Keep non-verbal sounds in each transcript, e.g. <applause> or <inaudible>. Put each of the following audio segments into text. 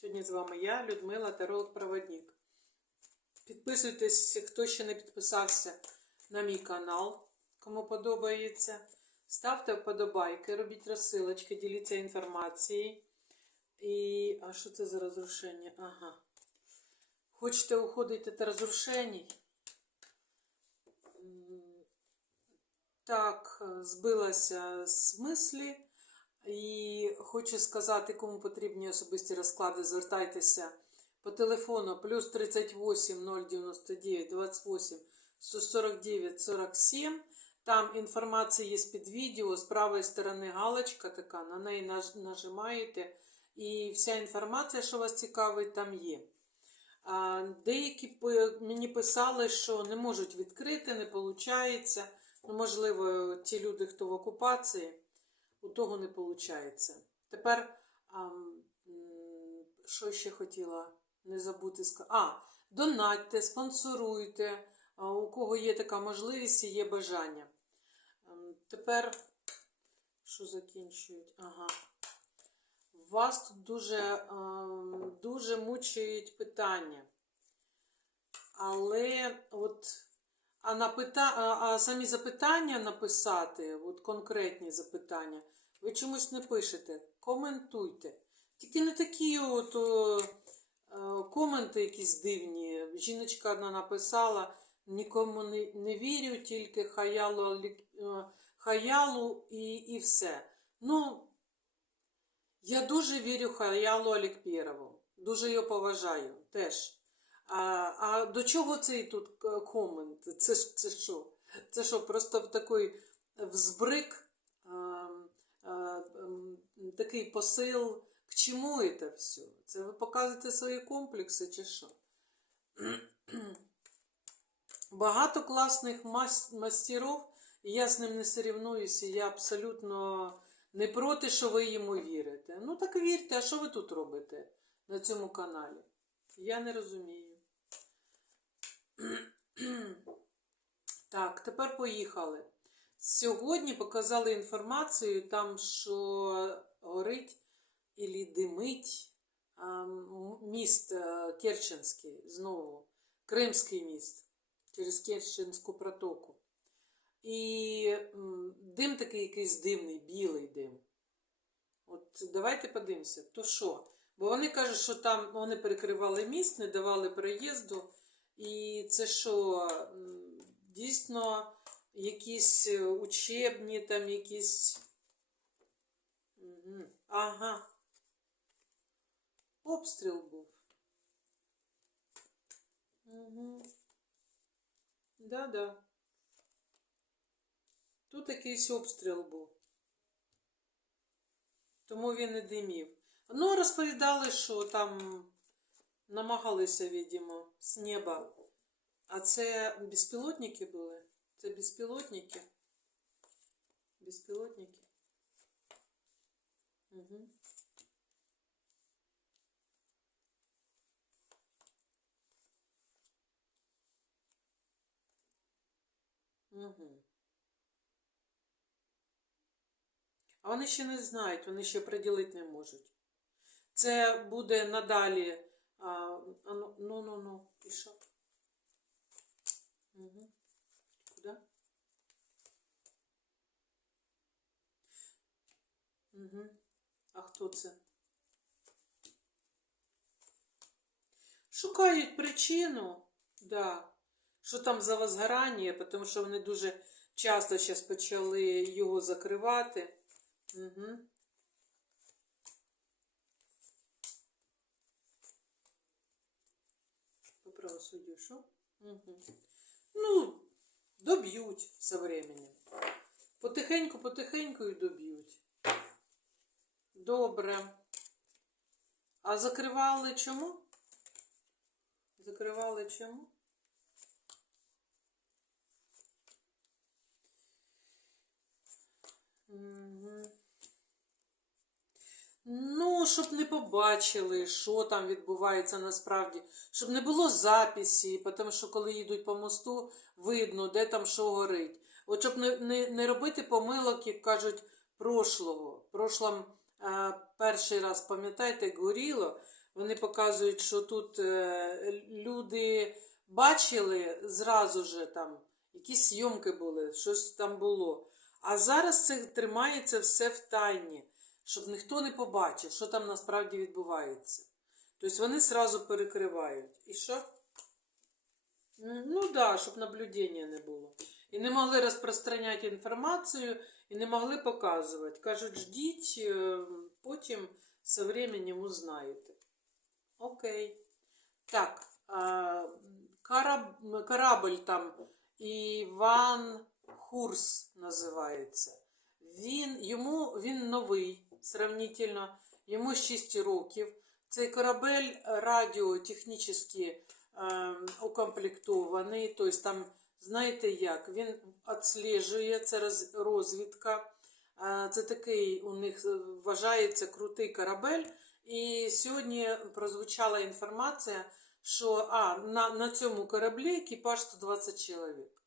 Сьогодні з вами я, Людмила, таролог-проводник. Підписуйтесь, хто ще не підписався на мій канал, кому подобається. Ставте вподобайки, робіть розсилочки, діліться інформацією. І. А що це за розрушення? Ага. Хочете уходити від розрушень? Так, збилася з мислі. І хочу сказати, кому потрібні особисті розклади, звертайтеся по телефону плюс 38 099 28 149 47. Там інформація є під відео, з правої сторони галочка така, на неї нажимаєте, і вся інформація, що вас цікавить, там є. Деякі мені писали, що не можуть відкрити, не виходить. Ну, можливо, ті люди, хто в окупації, у того не виходить. Тепер, м, що ще хотіла не забути сказати. А, донатьте, спонсоруйте, а, у кого є така можливість і є бажання. Ем, Тепер, що закінчують? Ага. Вас тут дуже, дуже мучають питання. Але от а, на пита... а, самі запитання написати, от конкретні запитання, ви чомусь не пишете. Коментуйте. Тільки не такі от о, е, коменти якісь дивні. Жіночка одна написала: нікому не, не вірю, тільки хаялу, е, хаялу і, і все. Ну, я дуже вірю Хаялу Алікпєрову. Дуже його поважаю теж. А, а до чого цей тут комент? Це, це що? Це що, просто в такий взбрик, ем, е, ем, такий посил, к чому це все? Це ви показуєте свої комплекси чи що? <clears throat> Багато класних мастерів, і я з ним не сорівнуюся, я абсолютно не проти, що ви йому вірите. Ну так вірте, а що ви тут робите на цьому каналі? Я не розумію. <clears throat> Так, тепер поїхали. Сьогодні показали інформацію там, що горить і димить міст е, Керченський, знову, Кримський міст через Керченську протоку. І дим такий якийсь дивний, білий дим. От давайте подивимося, то що? Бо вони кажуть, що там вони перекривали міст, не давали переїзду. І це що, дійсно, якісь е, учебні, там якісь. Ага. Обстріл був. Угу. Да-да. Тут якийсь обстріл був. Тому він і димів. Ну, розповідали, що там намагалися, видимо, з неба. А це безпілотники були? Це безпілотники? Безпілотники? Угу. Угу. А вони ще не знають, вони ще приділити не можуть. Це буде надалі. А, а ну, ну, ну, ну, і що? Угу. Куди? Угу. А хто це? Шукають причину, да. Що там за возгорання, тому що вони дуже часто зараз почали його закривати. Угу. Правосуддю що? Угу. Ну, доб'ють со временем. Потихеньку, потихеньку і доб'ють. Добре. А закривали чому? Закривали чому? Мгм. Ну, щоб не побачили, що там відбувається насправді, щоб не було записі, тому що коли їдуть по мосту, видно, де там що горить. От щоб не, не, не робити помилок, як кажуть, прошлого. Прошлом е, перший раз, пам'ятаєте, горіло, вони показують, що тут е, люди бачили зразу же там, якісь зйомки були, щось там було. А зараз це тримається все в тайні, щоб ніхто не побачив, що там насправді відбувається. Тобто вони зразу перекривають. І що? Ну так, да, щоб наблюдення не було. І не могли розпространяти інформацію, і не могли показувати. Кажуть, ждіть, е, потім со временем узнаєте. Окей. Так, корабль там Іван Хурс називається. Він, йому, він новий, сравнительно, йому 6 років. Цей корабель радіотехнічно е, укомплектований, тобто там, знаєте як, він відслежує, це розвідка. Е, Це такий у них е, вважається крутий корабель. І сьогодні прозвучала інформація, що а, на, на цьому кораблі екіпаж 120 чоловік.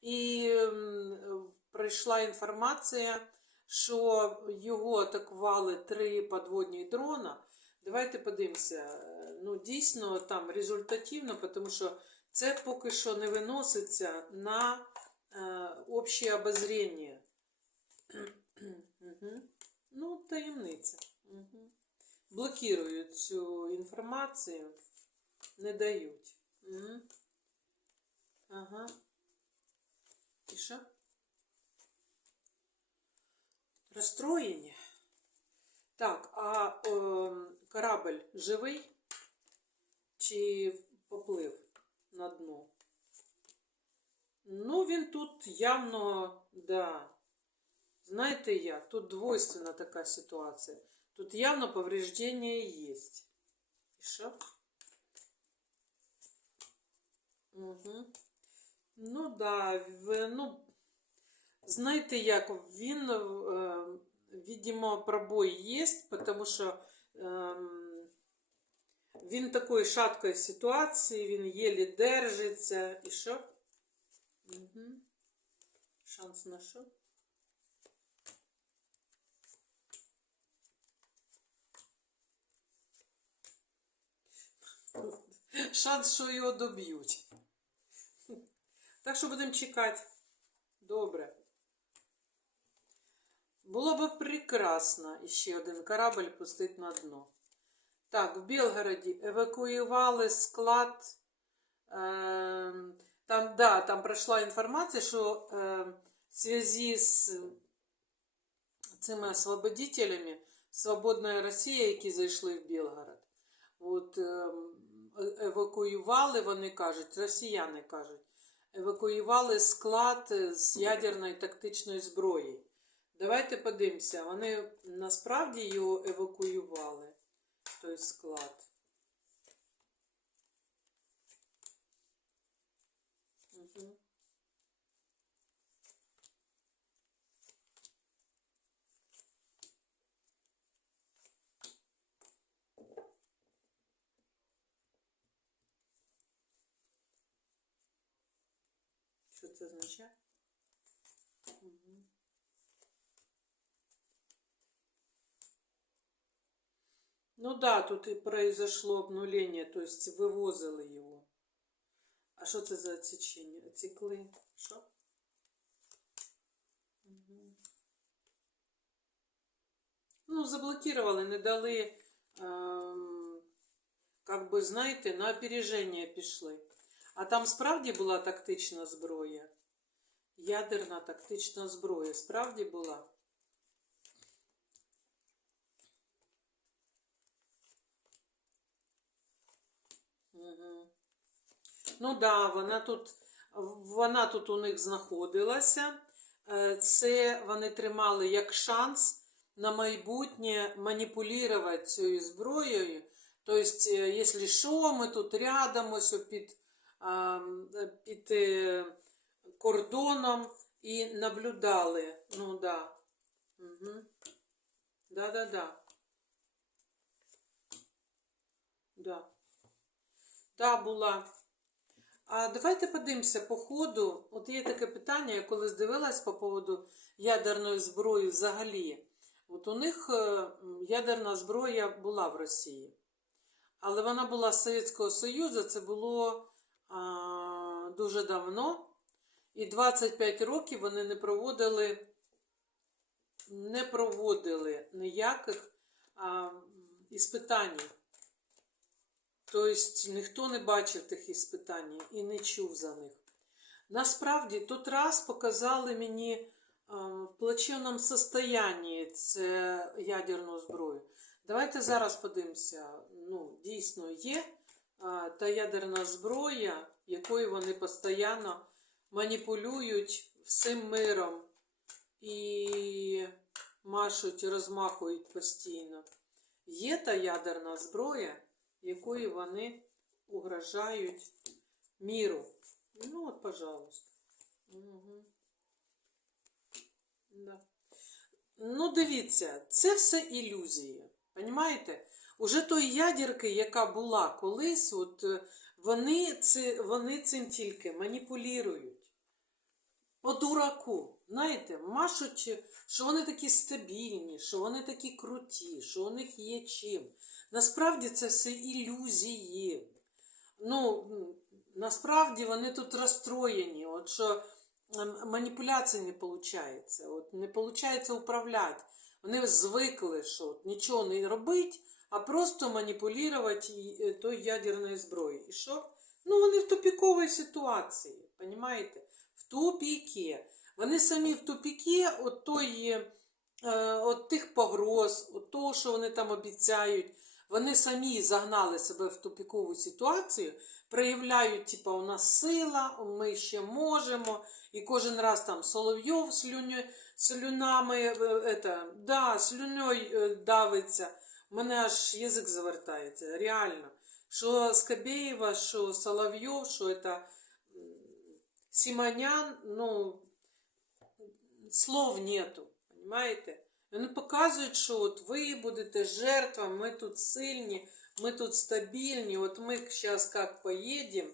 І м, прийшла інформація, що його атакували три подводні дрона. Давайте подивимося. Ну, дійсно там результативно, тому що це поки що не виноситься на е, обще обозріння. Ну, таємниця. Угу. Цю інформацію, не дають. Ага. І що? Розстроєння. Так, а е, корабль живий чи поплив на дно? Ну, він тут явно, да. Знаєте як, тут двойственна така ситуація. Тут явно повреждення є. Що? Угу. Ну, да, в, ну, знаєте як, він, е, видимо, пробой є, тому що е, він такої шаткої ситуації, він єлі держиться. І що? Угу. Шанс на що? <laughs> Шанс, що його доб'ють. Так що будемо чекати. Добре. Було б прекрасно ще один корабль пустити на дно. Так, в Білгороді евакуювали склад. Е, там, да, там пройшла інформація, що е, в зв'язку з цими освободителями Свободна Росія, які зайшли в Білгород, от, е, евакуювали, вони кажуть, росіяни кажуть, евакуювали склад з ядерної тактичної зброї. Давайте подивимося, вони насправді його евакуювали, той склад. Що це означає? Ну да, тут и произошло обнуление, то есть вивозили його. А що це за отсечення? Отсекли? Що? Угу. Ну, заблокировали, не дали, ем, как би, знаєте, на опереження пішли. А там справді була тактична зброя? Ядерна тактична зброя справді була? Ну так, да, вона тут, вона тут у них знаходилася. Е, Це вони тримали як шанс на майбутнє маніпулювати цією зброєю. Тобто, е, якщо що, ми тут рядом, під, під е, кордоном і наблюдали. Ну да. Угу. Да-да-да. Да. Да, була. А давайте подивимося по ходу. От є таке питання, я колись дивилась по поводу ядерної зброї взагалі. От у них е, ядерна зброя була в Росії. Але вона була з Совєтського Союзу, це було а, дуже давно. І 25 років вони не проводили, не проводили ніяких а, іспитань. Тобто ніхто не бачив тих іспитань і не чув за них. Насправді, тут раз показали мені а, в плачевному состоянні це ядерну зброю. Давайте зараз подивимося. Ну, дійсно є та ядерна зброя, якою вони постійно маніпулюють всім миром і машуть, розмахують постійно. Є та ядерна зброя, якою вони угрожають міру. Ну, от, пожалуйста. Угу. Да. Ну, дивіться, це все ілюзії. Понімаєте? Уже той ядерки, яка була колись, от е, вони, вони цим тільки маніпулюють. По дураку. Знаєте, машуть, що вони такі стабільні, що вони такі круті, що у них є чим. Насправді це все ілюзії. Ну, насправді вони тут розстроєні, от що м, маніпуляція не виходить, от не виходить управляти. Вони звикли, що от нічого не робить, а просто маніпулювати е, той ядерною зброєю. І що? Ну, вони в тупіковій ситуації, розумієте? Тупіки. Вони самі в тупіки от тої, е, от тих погроз, от того, що вони там обіцяють. Вони самі загнали себе в тупікову ситуацію, проявляють, типа, у нас сила, ми ще можемо, і кожен раз там Соловйов слюню, слюнами, е, это, да, слюньою е, давиться. У мене аж язик завертається, реально. Що Скабєєва, що Соловйов, що м, Симонян, ну, слов нету, понимаете? Вони показують, що от ви будете жертва, ми тут сильні, ми тут стабільні, от ми зараз як поїдемо,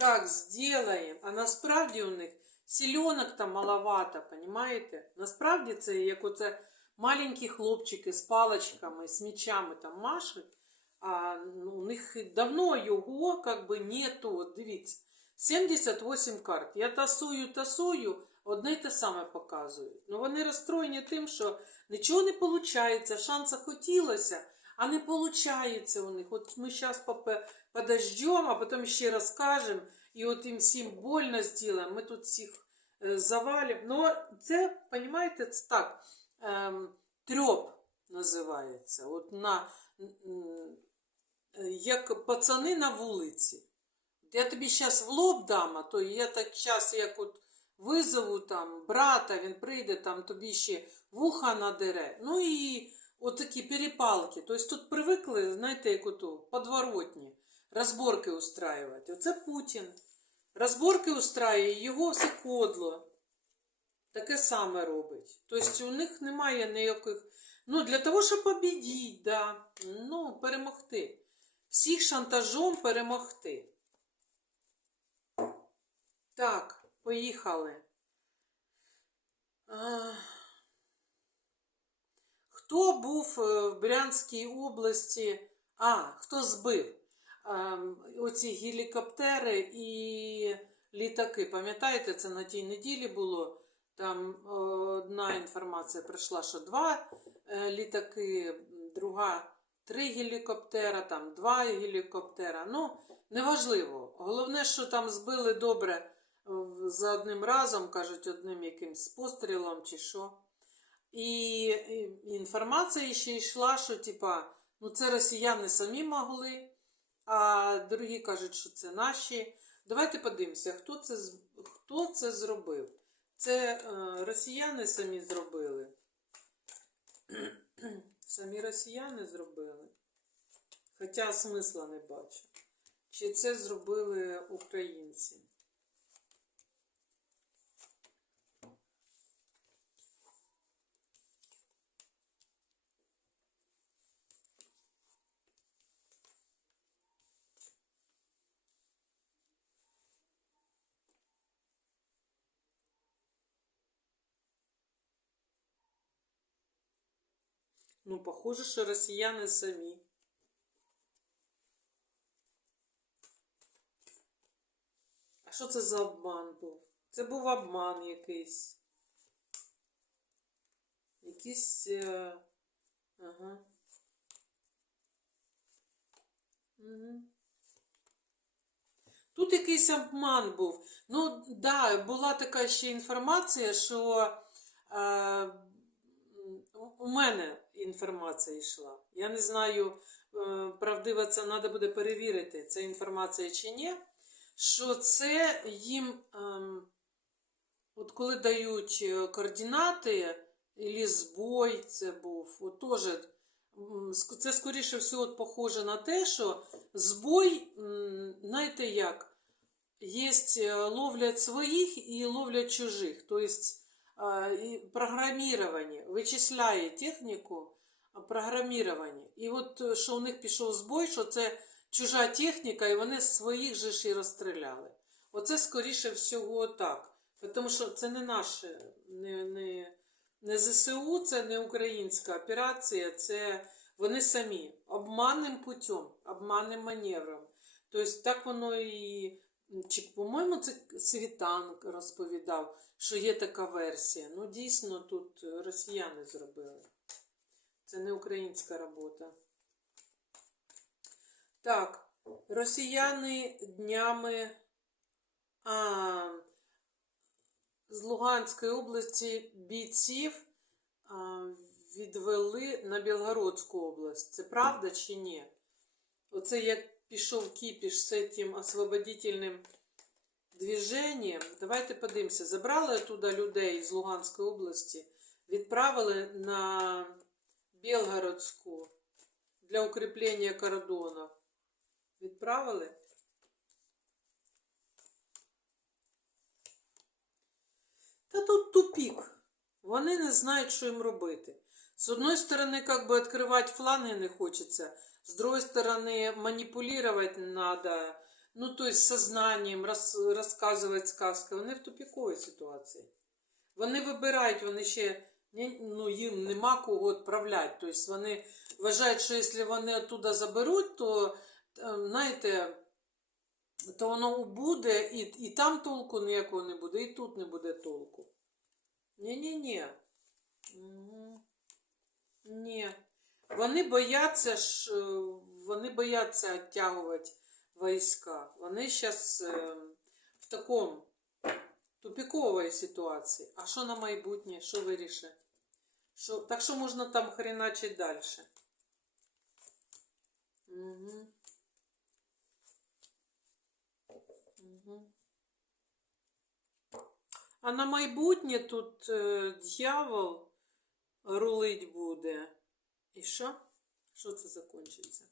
як зробимо, а насправді у них сільонок там маловато, понимаете? Насправді це як оце маленькі хлопчики з паличками, з мечами там машуть, а ну, у них давно його как би нету, от дивіться. 78 карт. Я тасую, тасую, одне й те саме показують. Ну вони розстроєні тим, що нічого не виходить, шанса хотілося, а не виходить у них. От ми зараз подождемо, а потім ще раз скажемо, і от їм всім больно зробимо, ми тут всіх е, завалимо. Ну, це, розумієте, це так, ем, трьоп називається. От на, е, як пацани на вулиці. Я тобі зараз в лоб дам, а то я так зараз як от визову там брата, він прийде, там тобі ще вуха надере. Ну і отакі перепалки. Тобто тут привикли, знаєте, як ото, подворотні, розборки устраювати. Оце Путін. Розборки устраює, його все кодло. Таке саме робить. Тобто у них немає ніяких. Ну, для того, щоб побідіть, да. ну, перемогти. Всіх шантажом перемогти. Так, поїхали. Хто був е, в Брянській області? А, хто збив? Оці гелікоптери і літаки. Пам'ятаєте, це на тій неділі було. Там е, одна інформація прийшла, що два е, літаки, друга три гелікоптера, там два гелікоптера. Ну, неважливо. Головне, що там збили добре за одним разом, кажуть, одним якимсь пострілом чи що. І, інформація ще йшла, що типа, ну це росіяни самі могли, а другі кажуть, що це наші. Давайте подивимося, хто це, хто це зробив. Це е, росіяни самі зробили. <clears throat> Самі росіяни зробили. Хоча смисла не бачу. Чи це зробили українці? Ну, похоже, що росіяни самі. А що це за обман був? Це був обман якийсь. Якийсь. Е... Ага. Угу. Тут якийсь обман був. Ну, да, була така ще інформація, що е, у мене інформація йшла. Я не знаю, е, правдиво це треба буде перевірити, це інформація чи ні. Що це їм, е, от коли дають е, координати, або збой це був, от теж, це скоріше всього похоже на те, що збой, знаєте як, есть э, ловлять своих и ловлять чужих. То есть а, и программирование, вичисляє техніку а, программирование. І от що у них пішов збой, що це чужа техніка, і вони своїх же ж і розстріляли. Оце скоріше всього так. Тому що це не наше, не, не, не ЗСУ, це не українська операція, це вони самі обманним путем, обманним маневром. Тобто так воно і. Чи, по-моєму, це Світанк розповідав, що є така версія. Ну, дійсно, тут росіяни зробили. Це не українська робота. Так, росіяни днями а, з Луганської області бійців а, відвели на Білгородську область. Це правда чи ні? Оце як пішов кіпіш з цим освободительним движенням. Давайте подивимося. Забрали туди людей з Луганської області, відправили на Білгородську для укріплення кордонів. Відправили? Та тут тупік. Вони не знають, що їм робити. З одної сторони, как бы відкривати фланги не хочеться, с другой стороны, манипулировать надо, ну, то есть сознанием, роз, розказувати сказки. Вони в тупіковій ситуації. Вони вибирають, вони ще ну, їм нема кого відправляти. Тобто вони вважають, що якщо вони оттуда заберуть, то, е, знаєте, то воно буде, і, і там толку ніякого не буде, і тут не буде толку. Ні-ні-ні. Угу. Ні. Вони бояться ж, е, вони бояться оттягувати війська. Вони зараз в такому тупіковій ситуації. А що на майбутнє? Що вирішить? Що, так що можна там хреначити далі? Угу. Угу. А на майбутнє тут е, дьявол рулить буде. І що? Що це закінчиться?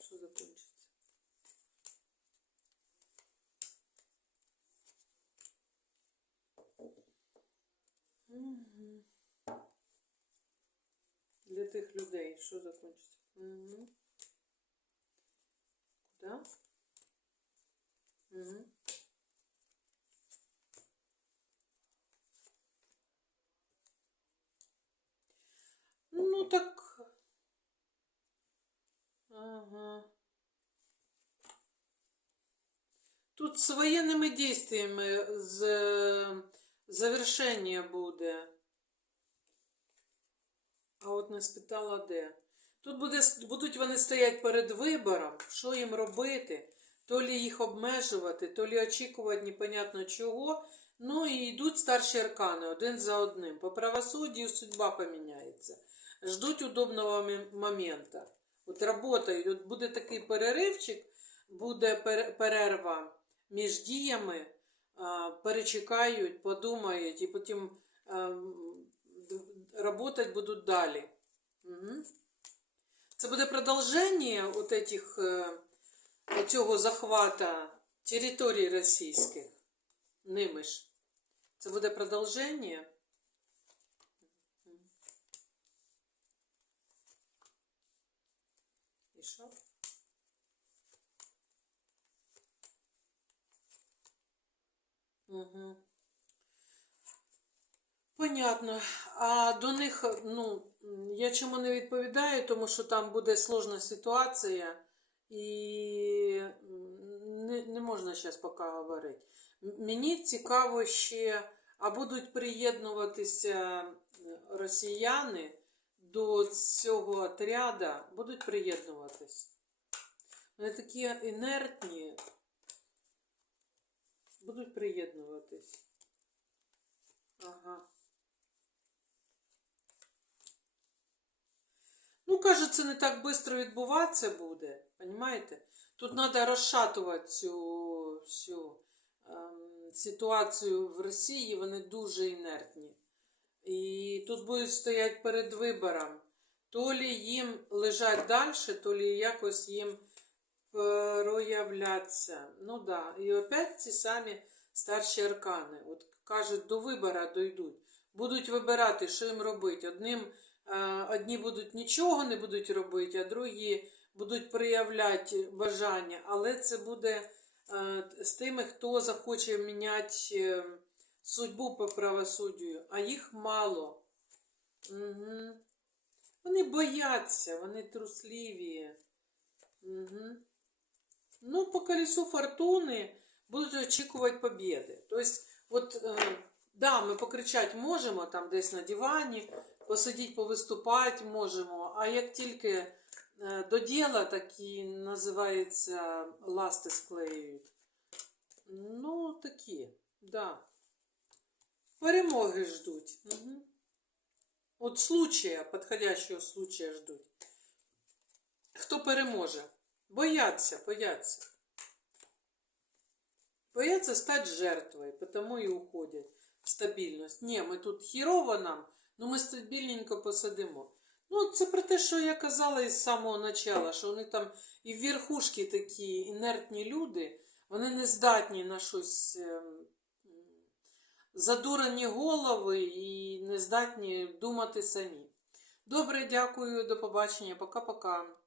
Що закінчиться? Угу. Для тих людей що закінчиться? Угу. Куди? Угу. Ну так. Ага. Тут з воєнними дійствами з е, завершення буде. А от не спитала де. Тут буде, будуть вони стоять перед вибором, що їм робити, то лі їх обмежувати, то лі очікувати непонятно чого. Ну і йдуть старші аркани один за одним. По правосуддю судьба поміняється. Ждуть удобного мом- момента. От работають, от буде такий переривчик, буде перерва між діями, перечекають, подумають і потім працювати будуть далі. Це буде продовження от этих, е, цього захвата територій російських ними ж. Це буде продовження. Що? Угу. Понятно. А до них, ну, я чому не відповідаю, тому що там буде сложна ситуація, і не, не можна зараз поки говорити. Мені цікаво ще, а будуть приєднуватися е, росіяни до цього отряду, будуть приєднуватись. Вони такі інертні, будуть приєднуватись. Ага. Ну, каже, це не так швидко відбуватися буде, розумієте? Тут треба розшатувати цю всю ем, ситуацію в Росії, вони дуже інертні. І тут будуть стояти перед вибором. То лі їм лежать далі, то лі якось їм проявляться. Ну да. І опять ці самі старші аркани. От кажуть, до вибора дойдуть. Будуть вибирати, що їм робити. Одним, е, одні будуть нічого не будуть робити, а другі будуть проявляти бажання. Але це буде е, з тими, хто захоче міняти е, судьбу по правосуддю, а їх мало. Угу. Вони бояться, вони трусливі. Угу. Ну, по колесу фортуни будуть очікувати побіди. Тобто, от, е, да, ми покричати можемо там десь на дивані, посидіти, повиступати можемо, а як тільки е, до діла такі називається ласти склеюють. Ну, такі, да. Перемоги ждуть. Угу. От случая, подходящего случая ждуть. Хто переможе? Бояться, бояться. Бояться стать жертвой, потому и уходять стабільність. Ні, ми тут хірово нам, ну ми стабільненько посадимо. Ну, це про те, що я казала із самого начала, що вони там і в верхушки такі інертні люди, вони не здатні на щось ем, задурені голови і не здатні думати самі. Добре, дякую, до побачення, пока-пока.